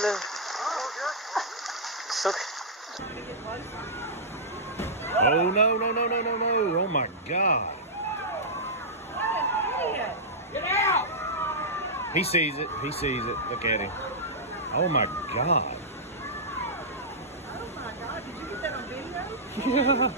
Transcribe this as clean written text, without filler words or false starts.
Look. So. Oh, no, no, no, no, no, no. Oh, my God. Get out! He sees it. He sees it. Look at him. Oh, my God. Oh my God, did you get that on video? Yeah.